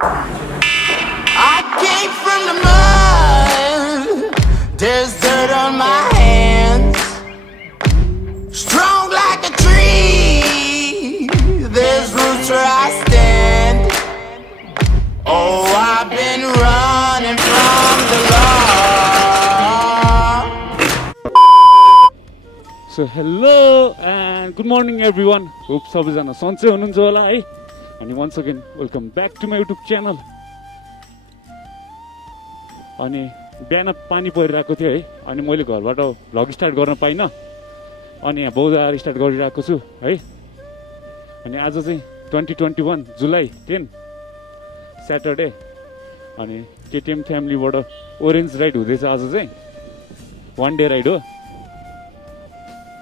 I came from the mud. There's dirt on my hands. Strong like a tree. There's roots where I stand. Oh, I've been running from the law. So hello and good morning everyone. Hope सबैजना सन्चै हुनुहुन्छ होला है. अनि once again welcome back to my YouTube channel. अनि बिहान पानी परिरहेको थियो है. अनि मैले घरबाट भ्लग स्टार्ट गर्न पाइनँ. अनि यहाँ बौद्धाएर स्टार्ट गरिरहेको छु है. अनि आज चाहिँ 2021 जुलाई 10 स्याटरडे. अनि केटिएम फ्यामिलीबाट ओरेन्ज राइड हुँदैछ आज चाहिँ. 1 डे राइड हो.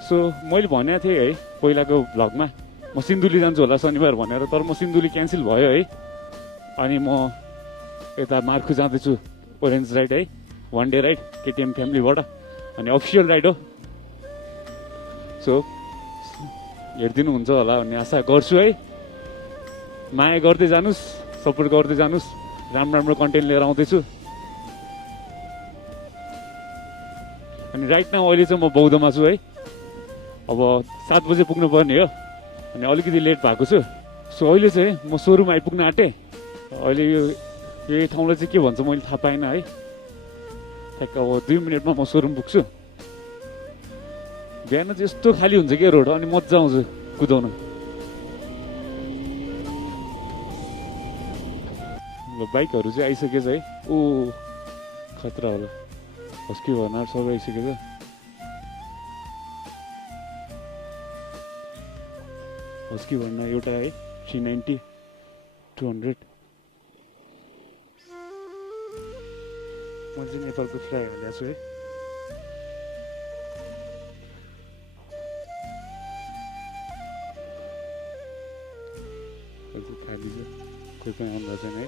सो मैले भनेको थिएँ है पहिलाको भ्लगमा म सिन्धुली जान्छु होला शनिबार भनेर, तर म सिन्धुली क्यान्सल भयो है. अनि म यता मार्खु जाँदैछु ओरेन्ज राइड है. 1 डे राइड केटिएम फ्यामिलीबाट. अनि अफिसियल राइड हो. सो हेरिदिनु हुन्छ होला भन्ने आशा गर्छु है. माया गर्दै जानुहोस्, सपोर्ट गर्दै जानुहोस्. राम्रो राम्रो कन्टेन्ट लिएर आउँदैछु. अनि राइट नाउ अहिले चाहिँ म बौद्धमा छु है. अब 7 बजे पुग्नु पर्ने हो. अनि अलिकति लेट भएको छु. सो अहिले चाहिँ म सोरुम आइपुग्न आँटेँ. अहिले यही ठाउँलाई चाहिँ के भन्छ मैले थाहा पाइनँ है. ठ्याक्क अब 2 मिनटमा म सोरुम पुग्छु. बिहान चाहिँ यस्तो खाली हुन्छ क्या रोड. अनि मजा आउँछ कुदाउनु. बाइकहरू चाहिँ आइसकेछ है. ओ खतरा होला. हस्की भर्नर सबै आइसकेछ. हस्की भर्ना एउटा है 390 200. म चाहिँ नेपालको फ्लाइ हालेको छु है. खाली छ, कोही पनि आउँदा छैन है.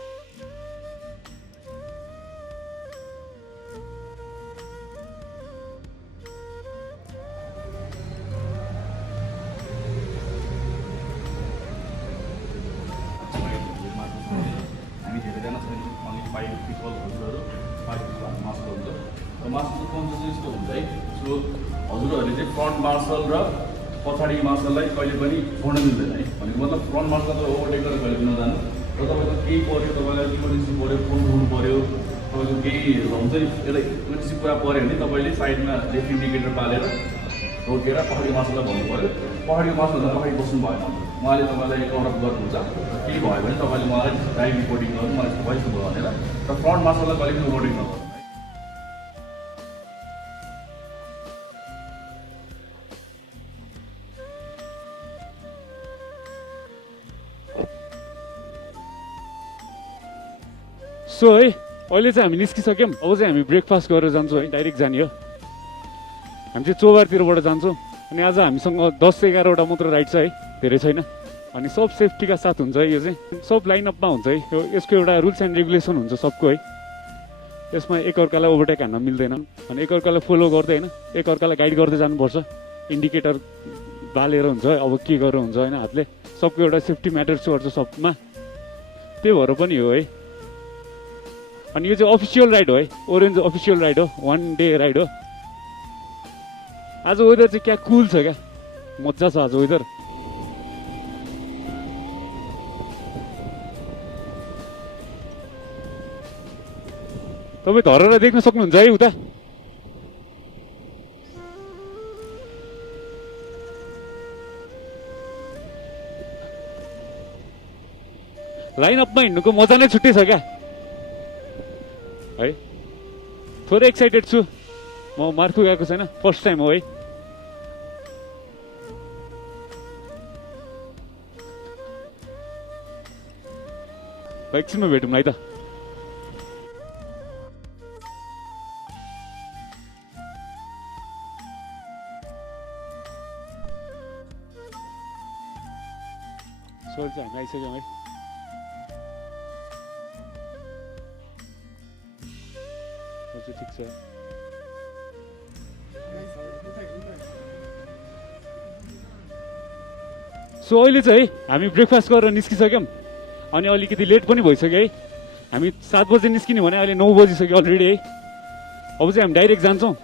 हजुरहरूले चाहिँ फ्रन्ट मार्सल र पछाडि मार्सललाई कहिले पनि छोड्न मिल्दैन है. भनेको मतलब फ्रन्ट मार्सललाई ओभरटेक गरेर कहिले पनि नजानु. र तपाईँको केही पऱ्यो, तपाईँलाई इमर्जेन्सी पऱ्यो, फोन उठाउनु पऱ्यो, तपाईँको केही हुन्छ यसलाई इमर्जेन्सी कुरा पऱ्यो भने तपाईँले साइडमा लेफ्ट इन्डिकेटर पालेर रोकेर पहाडी मार्सललाई भन्नु पऱ्यो. पहाडी मार्सललाई पहाडी बस्नु भएन. उहाँले तपाईँलाई काउन्ट अप गर्नुहुन्छ. केही भयो भने तपाईँले मलाई लाइभ रिपोर्टिङ गर्नु, मलाई भइसक्यो भनेर. र फ्रन्ट मार्सललाई कहिले पनि ओभरटेक नगर्नु. सो है अहिले चाहिँ हामी निस्किसक्यौँ. अब चाहिँ हामी ब्रेकफास्ट गरेर जान्छौँ है. डाइरेक्ट जाने हो. हामी चाहिँ चोबारतिरबाट जान्छौँ. अनि आज हामीसँग 10-11वटा मात्र राइड छ है, धेरै छैन. अनि सब सेफ्टीका साथ हुन्छ है. यो चाहिँ सब लाइनअपमा हुन्छ है. यसको एउटा रुल्स एन्ड रेगुलेसन हुन्छ सबको है. यसमा एकअर्कालाई ओभरटेक हान्न मिल्दैन. अनि एकअर्कालाई फलो गर्दै होइन, एकअर्कालाई गाइड गर्दै जानुपर्छ. इन्डिकेटर बालेर हुन्छ है, अब के गरेर हुन्छ होइन, हातले. सबको एउटा सेफ्टी म्याटर्स गर्छ सबमा. त्यही भएर पनि हो है. अनि यो चाहिँ अफिसियल राइड हो है. ओरेन्ज अफिसियल राइड हो. 1 डे राइड हो. आज वेदर चाहिँ क्या कुल छ क्या. मजा छ आज वेदर. तपाईँ धरेर देख्न सक्नुहुन्छ है उता. लाइनअपमा हिँड्नुको मजा नै छुट्टै छ क्या है. थोरै एक्साइटेड छु. म मार्खु गएको छैन, फर्स्ट टाइम हो है. एकछिनमा भेटौँ है त. सोल चाहिँ हामी आइसक्यौँ है. ठिक छ. सो अहिले चाहिँ हामी ब्रेकफास्ट गरेर निस्किसक्यौँ. अनि अलिकति लेट पनि भइसक्यो है। हामी 7 बजे निस्किने भने अहिले 9 बजिसक्यो अलरेडी है। अब चाहिँ हामी डाइरेक्ट जान्छौँ।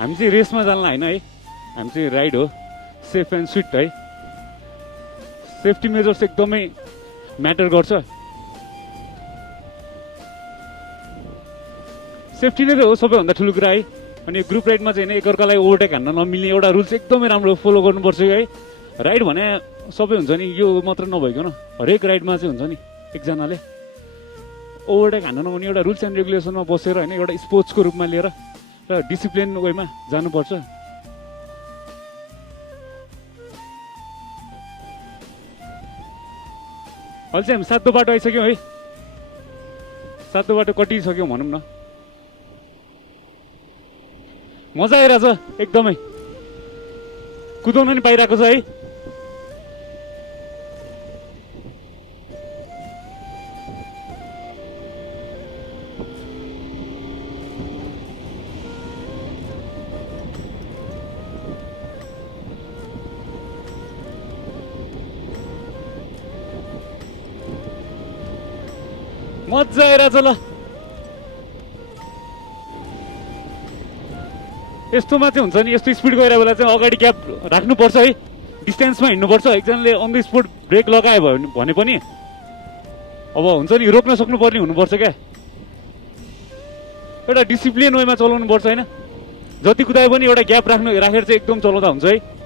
हामी चाहिँ रेसमा जान्ला होइन है, हामी चाहिँ राइड हो, सेफ एन्ड स्विट है। सेफ्टी मेजर्स एकदमै म्याटर गर्छ। सेफ्टी नै त हो सबैभन्दा ठुलो कुरा है। अनि ग्रुप राइडमा चाहिँ होइन एकअर्कालाई ओभरटेक हान्न नमिल्ने एउटा रुल चाहिँ एकदमै राम्रो फलो गर्नुपर्छ है। राइड भने सबै हुन्छ नि, यो मात्र नभइकन हरेक राइडमा चाहिँ हुन्छ नि एकजनाले ओभरटेक हान्न नहुने एउटा रुल्स एन्ड रेगुलेसनमा बसेर होइन एउटा स्पोर्ट्सको रूपमा लिएर र डिसिप्लिन वेमा जानुपर्छ। अहिले चाहिँ हामी सातो बाटो आइसक्यौँ है। सातो बाटो कटिसक्यौँ भनौँ न। मजा आइरहेछ एकदमै, कुदाउन नि पाइरहेको छ है। मजा आइरहेछ ल। यस्तोमा चाहिँ हुन्छ नि, यस्तो स्पिड गइरहेको बेला चाहिँ अगाडि ग्याप राख्नुपर्छ है, डिस्टेन्समा हिँड्नुपर्छ। एकजनाले अन द स्पोट ब्रेक लगायो भने पनि अब हुन्छ नि रोक्न सक्नुपर्ने हुनुपर्छ क्या। एउटा डिसिप्लिन वेमा चलाउनु पर्छ होइन। जति कुदायो पनि एउटा ग्याप राखेर चाहिँ एकदम चलाउँदा हुन्छ है।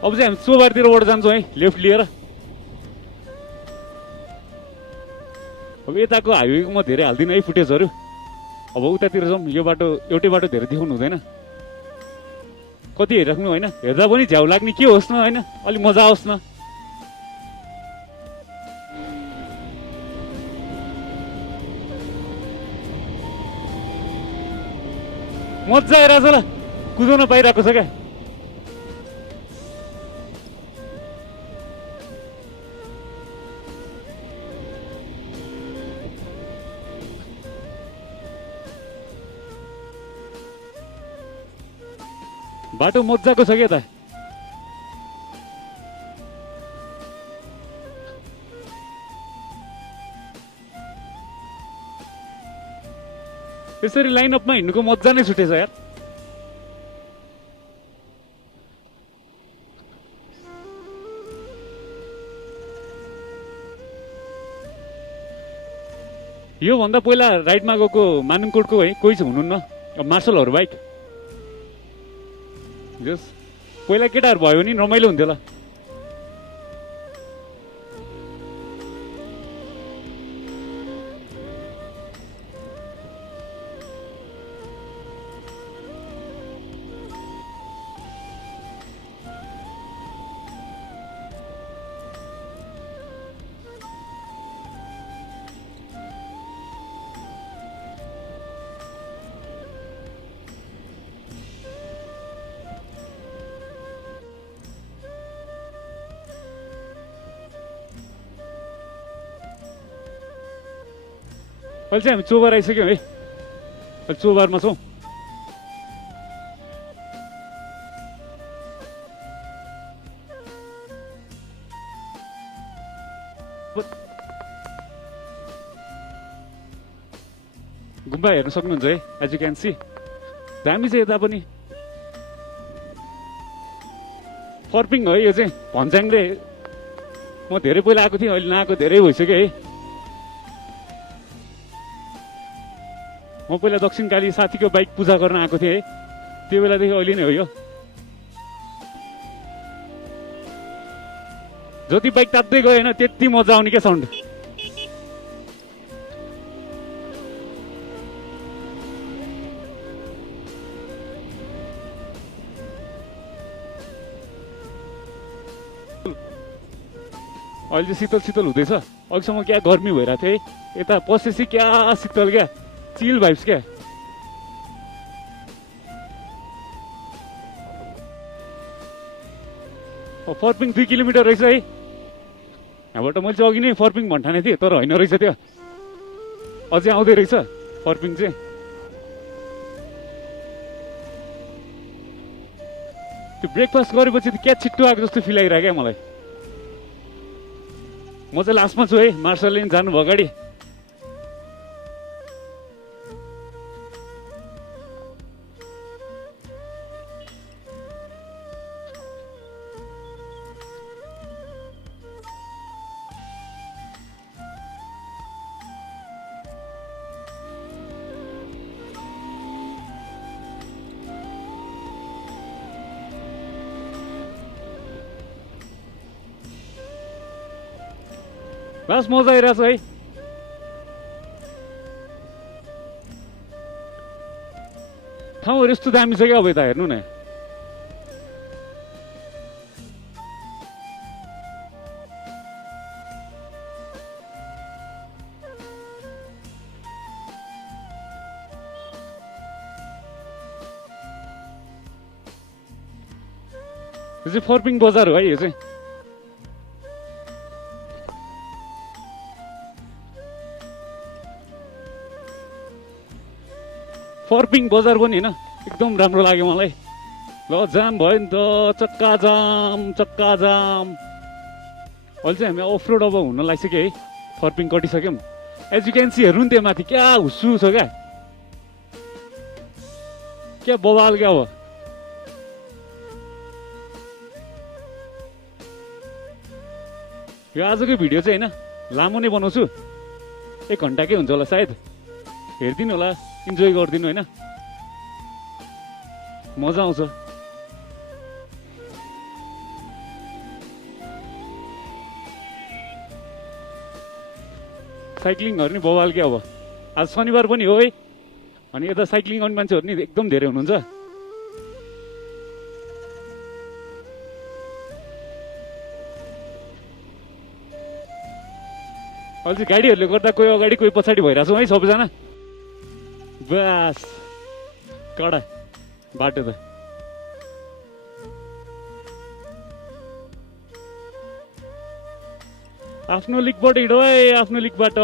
अब चाहिँ हामी चोबारतिरबाट जान्छौँ है, लेफ्ट लिएर। अब यताको हाइवेको म धेरै हाल्दिनँ है फुटेजहरू। अब उतातिर जाउँ, यो बाटो एउटै बाटो धेरै देखाउनु हुँदैन। कति हेरिराख्नु होइन, हेर्दा पनि झ्याउ लाग्ने के होस् न होइन, अलिक मजा आओस् न। मजा आइरहेछ ल, कुदाउन पाइरहेको छ क्या। बाटो मजाको छ क्या त। त्यसरी लाइनअपमा हिँड्नुको मजा नै छुटेछ यार। योभन्दा पहिला राइडमा गएको मानुङकोटको है कोही चाहिँ हुनुहुन्न, मार्सलहरू बाइक। जस पहिला केटाहरू भयो नि रमाइलो हुन्थ्यो ल। अहिले चाहिँ हामी चोबार आइसक्यौँ है। अहिले चोबारमा छौँ। गुम्बा हेर्न सक्नुहुन्छ है, एज यु क्यान सी। दामी चाहिँ यता पनि फर्पिङ हो है यो चाहिँ। भन्ज्याङले म धेरै पहिला आएको थिएँ, अहिले नआएको धेरै भइसक्यो है। म पहिला दक्षिणकाली साथीको बाइक पूजा गर्न आएको थिएँ है, त्यो बेलादेखि अहिले नै हो यो। जति बाइक तात्दै गयो होइन त्यति मजा आउने क्या साउन्ड। अहिले चाहिँ शीतल शीतल हुँदैछ अघिसम्म क्या गर्मी भइरहेको थियो है यता पसेपछि क्या शीतल क्या चिल भाइब्स क्या फर्पिङ 2 किलोमिटर रहेछ है यहाँबाट मैले चाहिँ अघि नै फर्पिङ भन्ठाने थिएँ तर होइन रहेछ त्यो अझै आउँदै रहेछ फर्पिङ चाहिँ त्यो ब्रेकफास्ट गरेपछि त क्या छिट्टो आएको जस्तो फिल आइरहेको क्या मलाई म चाहिँ लास्टमा छु है मार्सलले जानुभयो अगाडि बस मजा आइरहेछ है ठाउँहरू यस्तो दामी छ क्या अब यता हेर्नु न यो चाहिँ फर्पिङ बजार हो है यो चाहिँ फर्पिङ बजार पनि होइन एकदम राम्रो लाग्यो मलाई ल जाम भयो नि त चक्का जाम अहिले चाहिँ हामी अफ रोड अब हुन लागिसक्यो है फर्पिङ कटिसक्यौँ एज यु क्यान सी हेर्नु नि त्यो माथि क्या हुस्सु छ क्या बवाल क्या अब यो आजको भिडियो चाहिँ होइन लामो नै बनाउँछु 1 घन्टाकै हुन्छ होला सायद हेरिदिनु होला इन्जोय गरिदिनु होइन मजा आउँछ साइक्लिङ गर्ने बवाल के अब आज शनिबार पनि हो है अनि यता साइक्लिङ गर्ने मान्छेहरू नि एकदम धेरै हुनुहुन्छ अहिले चाहिँ गाडीहरूले गर्दा कोही अगाडि कोही पछाडि भइरहेछौँ है सबैजना बस कडा बाटो त आफ्नो लिकबाट हिँड है आफ्नो लिकबाट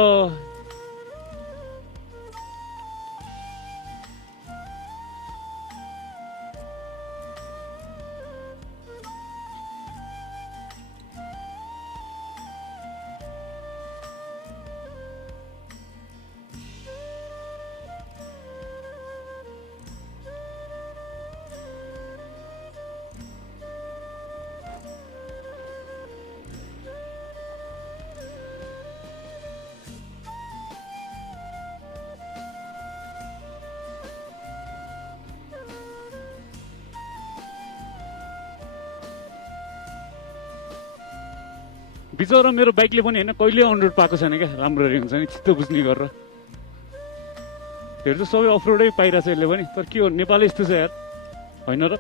बिचरा मेरो बाइकले पनि होइन कहिले अन रोड पाएको छैन क्या राम्ररी हुन्छ नि चित्त बुझ्ने गरेर हेर्छु सबै अफ रोडै पाइरहेछ यसले पनि तर के हो नेपाल यस्तो छ यार होइन र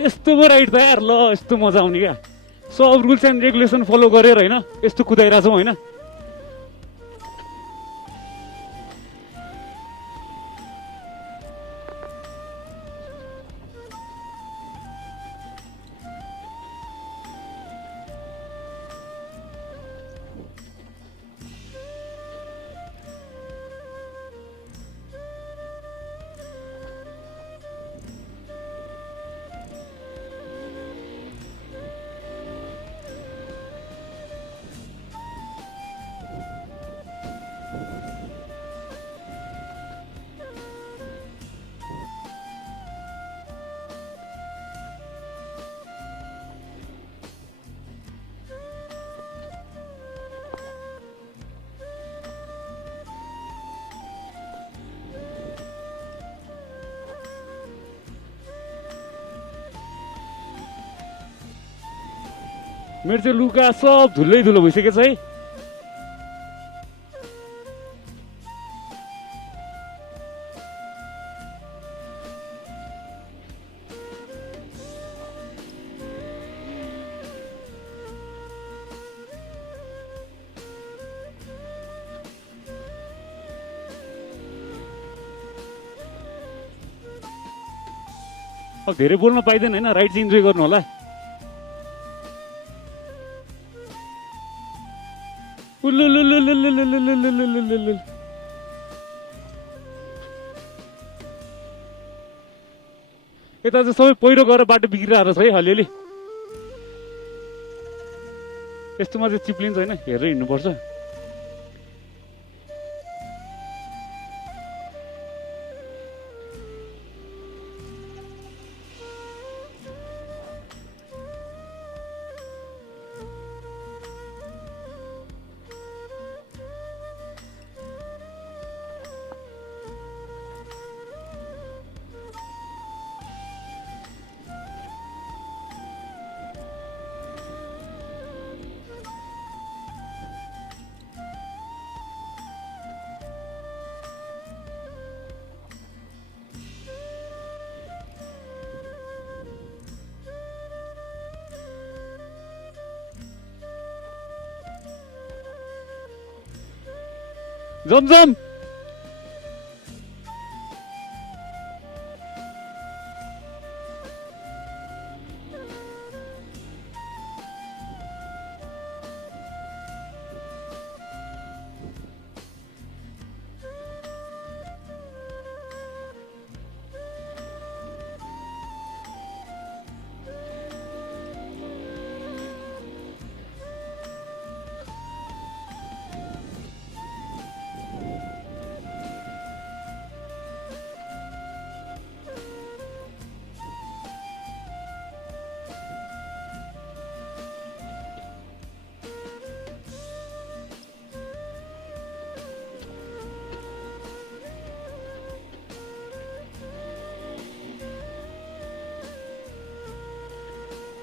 यस्तो पो राइड त यार ल यस्तो मजा आउने क्या सब रुल्स एन्ड रेगुलेसन फलो गरेर होइन यस्तो कुदाइरहेछौँ होइन मेरो चाहिँ लुगा सब धुलै धुलो भइसकेको छ है। अब धेरै बोल्न पाइँदैन होइन, राइड चाहिँ इन्जोय गर्नु होला। यता चाहिँ सबै पहिरो गएर बाटो बिग्रिरहेको छ है अलिअलि। यस्तोमा चाहिँ चिप्लिन्छ होइन, हेरेर हिँड्नुपर्छ। जमजम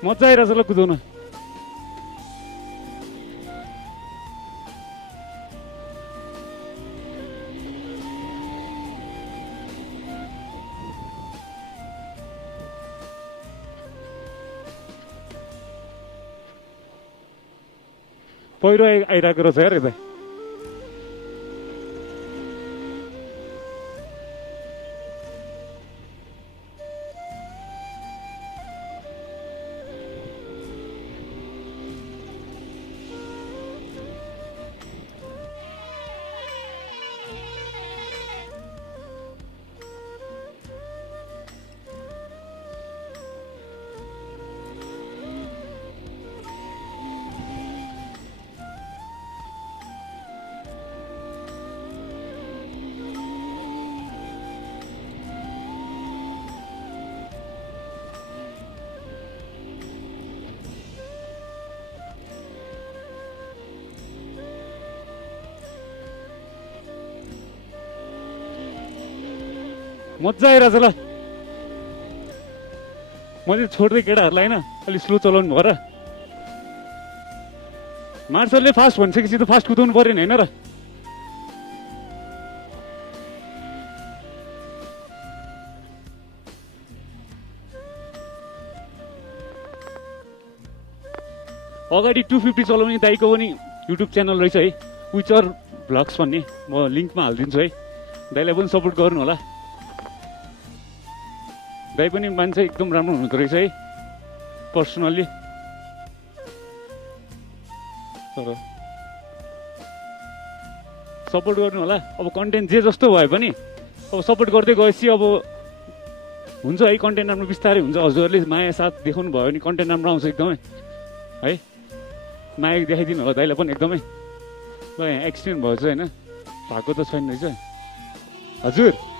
मजा आइरहेछ ल कुदाउन। पहिरो आइरहेको रहेछ यार यता। मजा आइरहेछ ल। म चाहिँ छोड्दै केटाहरूलाई होइन अलिक स्लो चलाउनु भएर। मार्सलले फास्ट भनिसकेपछि त फास्ट कुदाउनु पर्यो नि होइन र। अगाडि 250 चलाउने दाइको पनि युट्युब च्यानल रहेछ है, विचर भ्लग्स भन्ने। म लिङ्कमा हालिदिन्छु है, दाइलाई पनि सपोर्ट गर्नु होला। दाइ पनि मान्छे एकदम राम्रो हुनुहुँदो रहेछ है पर्सनल्ली। तर सपोर्ट गर्नु होला। अब कन्टेन्ट जे जस्तो भए पनि अब सपोर्ट गर्दै गएपछि अब हुन्छ है, कन्टेन्ट राम्रो बिस्तारै हुन्छ। हजुरहरूले माया साथ देखाउनु भयो भने कन्टेन्ट राम्रो आउँछ एकदमै है। माया देखाइदिनु होला दाइलाई पनि एकदमै। ल यहाँ एक्सिडेन्ट भएछ होइन, भएको त छैन रहेछ हजुर।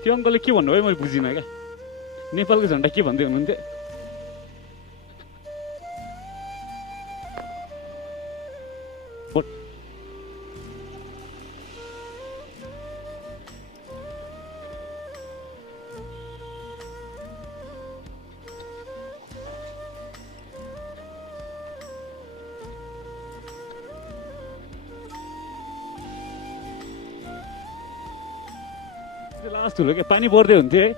त्यो अङ्कलले के भन्नुभयो मैले बुझिनँ क्या। नेपालको झन्डा के भन्दै हुनुहुन्थ्यो? लास्ट ठुलो क्या पानी पर्दै हुन्थ्यो है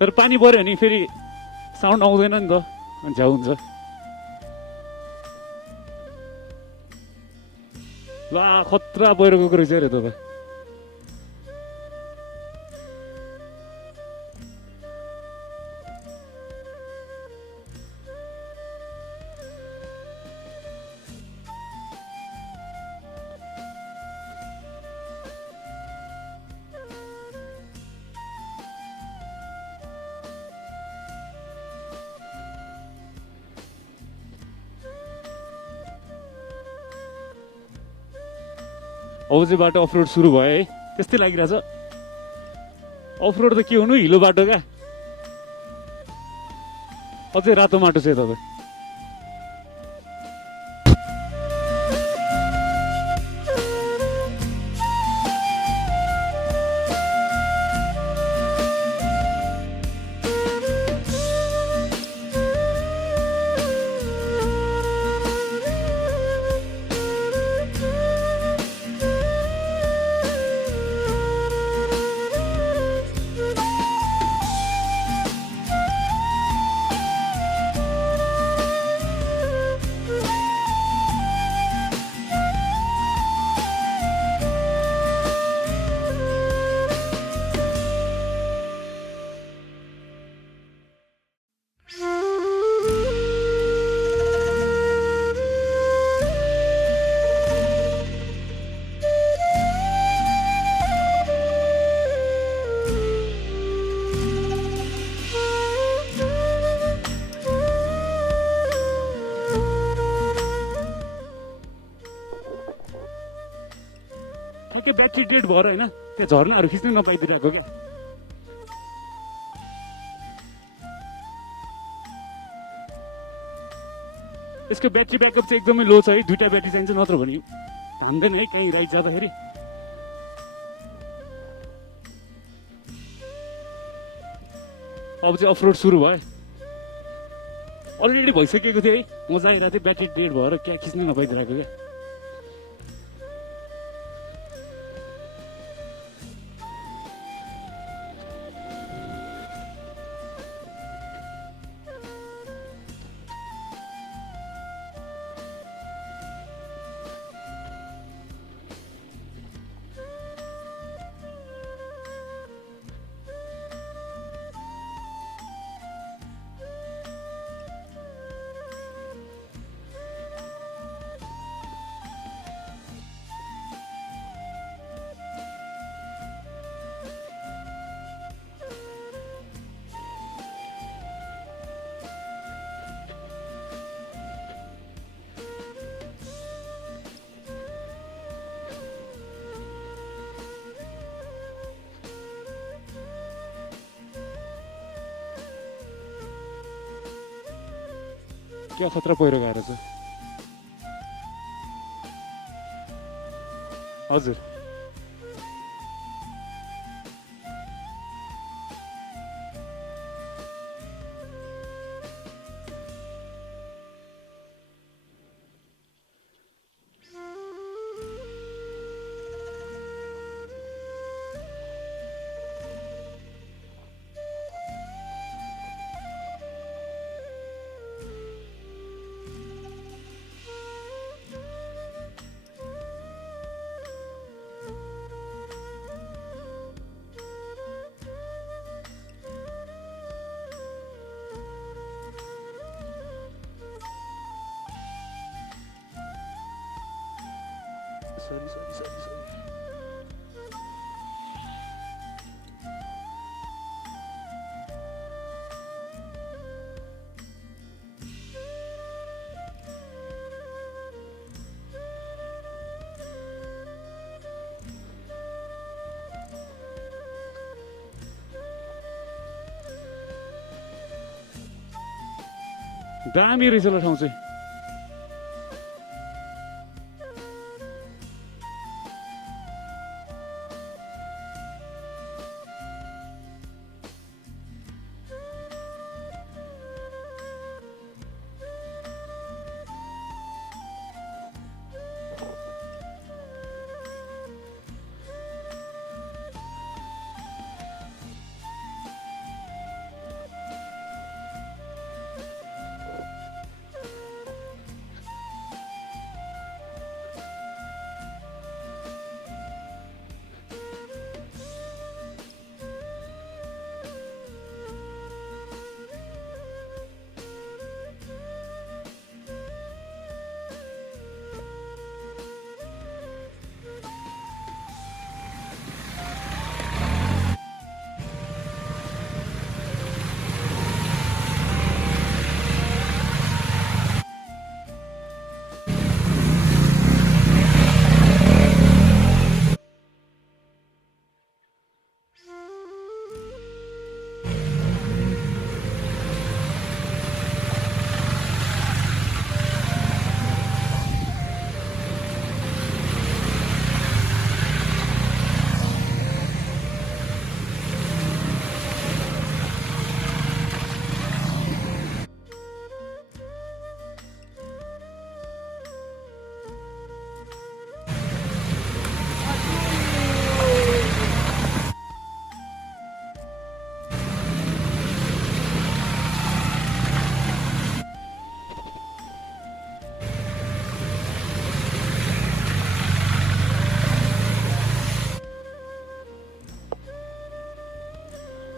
तर पानी पर्यो भने फेरि साउन्ड आउँदैन नि त अनि झ्याउ हुन्छ ला खतरा पहिरो गएको रहेछ अरे त अब चाहिँ बाटो अफरोड सुरु भयो है त्यस्तै लागिरहेछ अफरोड त के हुनु हिलो बाटो क्या अझै रातो माटो छ तपाईँ ठ्याक्कै ब्याट्री डेड भएर होइन त्यो झर्नाहरू खिच्नै नपाइदिरहेको क्या यसको ब्याट्री ब्याकअप चाहिँ एकदमै लो छ है दुईटा ब्याट्री चाहिन्छ नत्र भने धान्दैन है कहीँ राइड जाँदाखेरि अब चाहिँ अफरोड सुरु भयो अलरेडी भइसकेको थियो है मजा आइरहेको थियो ब्याट्री डेड भएर क्या खिच्नै नपाइदिरहेको क्या क्या खतरा पहिरो गएर छ हजुर sorry. दामी रहेछ ल ठाउँ चाहिँ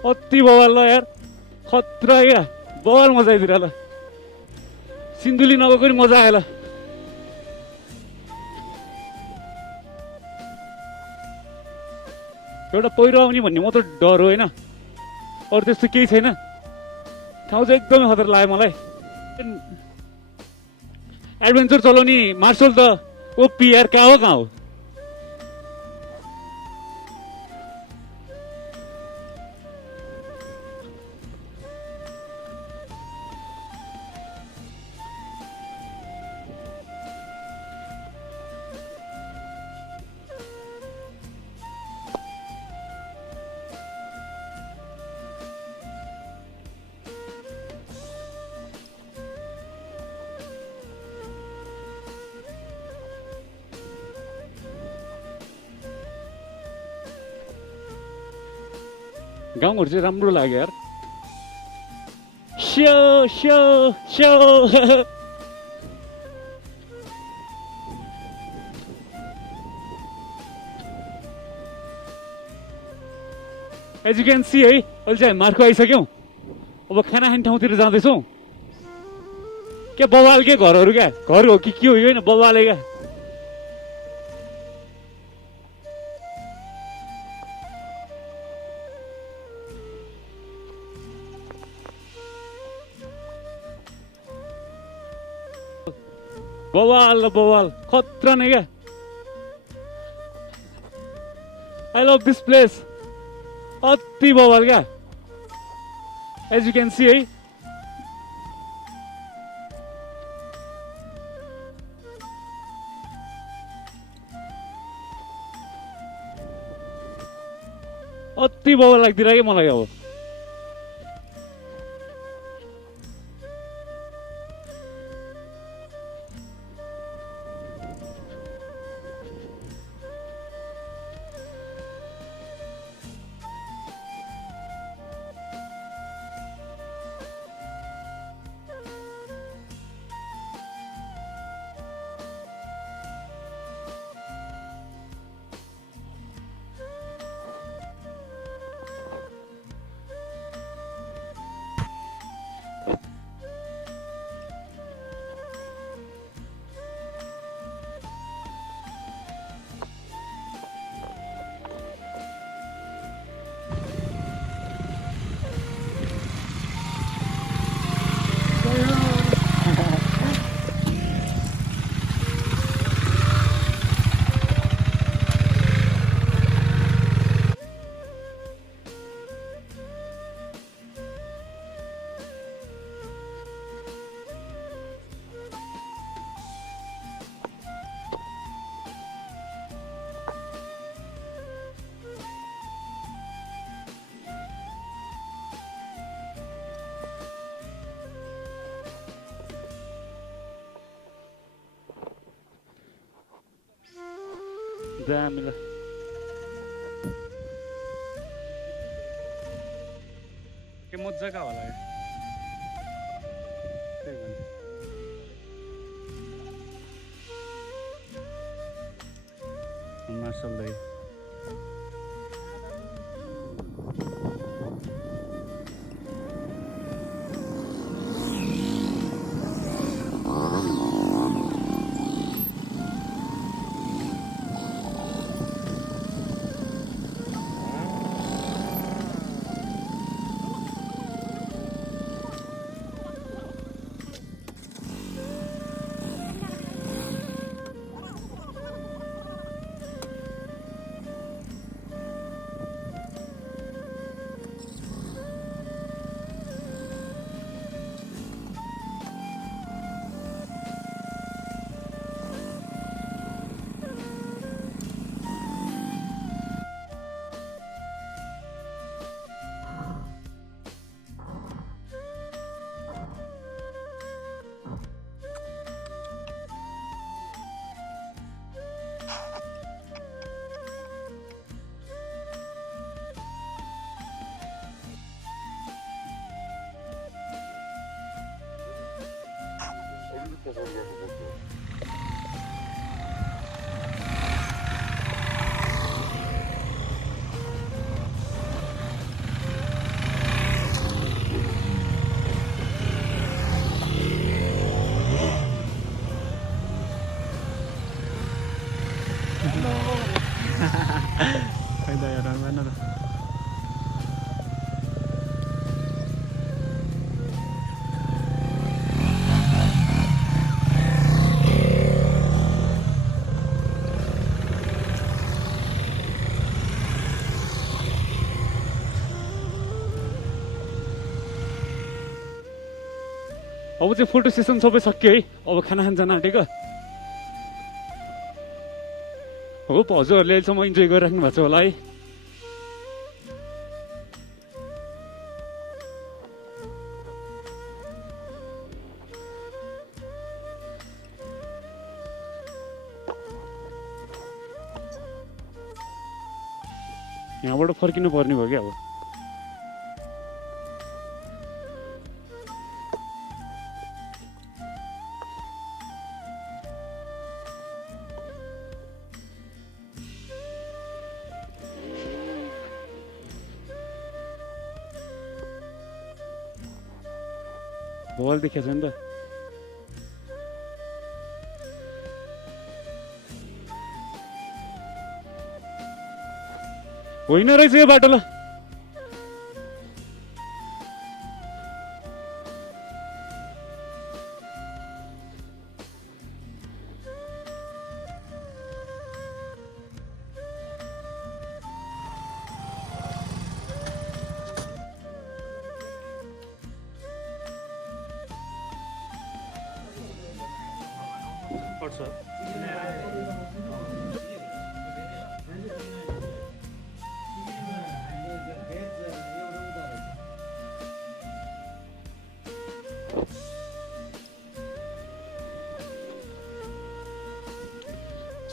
अति बवाल ल यार खतरा क्या बवाल मजा आइदिएर ल सिन्धुली नगएको नि मजा आयो ल एउटा पहिरो आउने भन्ने मात्र डर हो होइन अरू त्यस्तो केही छैन ठाउँ चाहिँ एकदमै खतरा लाग्यो मलाई एडभेन्चर चलाउने मार्सल त ओपी यार कहाँ हो गाउँहरू चाहिँ राम्रो लाग्यो यार स्यो स्यो स्यो एज यु क्यान सी है अहिले चाहिँ हामी मार्को आइसक्यौँ अब खाना खाने ठाउँतिर जाँदैछौँ क्या बवाल के घरहरू क्या घर हो कि के हो यो होइन बवाले क्या बवाल खतरा नै क्या आई लभ दिस प्लेस अति बवाल क्या एज यु क्यान सी है अति बवाल लाग्दिरहेको मलाई अब दामी ल के मजाका होला त्यही भने मार्सल दाइ खै त हेर भएन त अब चाहिँ फोटो सेसन सबै सक्यो है अब खाना खान जान आँटेको होप हजुरहरूले अहिलेसम्म इन्जोय गरिराख्नु भएको छ होला है यहाँबाट फर्किनु पर्ने भयो क्या अब भल देखेको छ नि त होइन रहेछ यो बाटो ल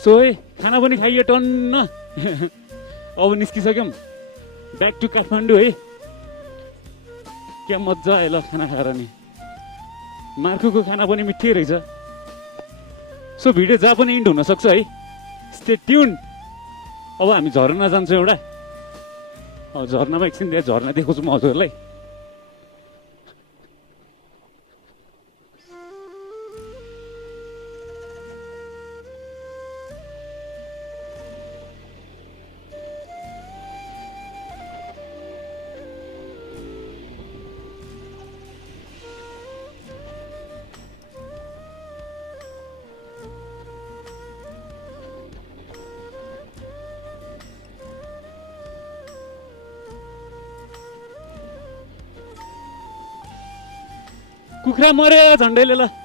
सो है खाना पनि खाइयो टन्न अब निस्किसक्यौँ ब्याक टु काठमाडौँ है क्या मजा आयो ल खाना खाएर नि मार्कुको खाना पनि मिठै रहेछ सो भिडियो जहाँ पनि इन्ड हुनसक्छ है स्टे ट्युन अब हामी झरना जान्छौँ एउटा झरनामा एकछिन त्यहाँ झरना देखाउँछु म हजुरलाई कुखुरा मर्यो झन्डैले ल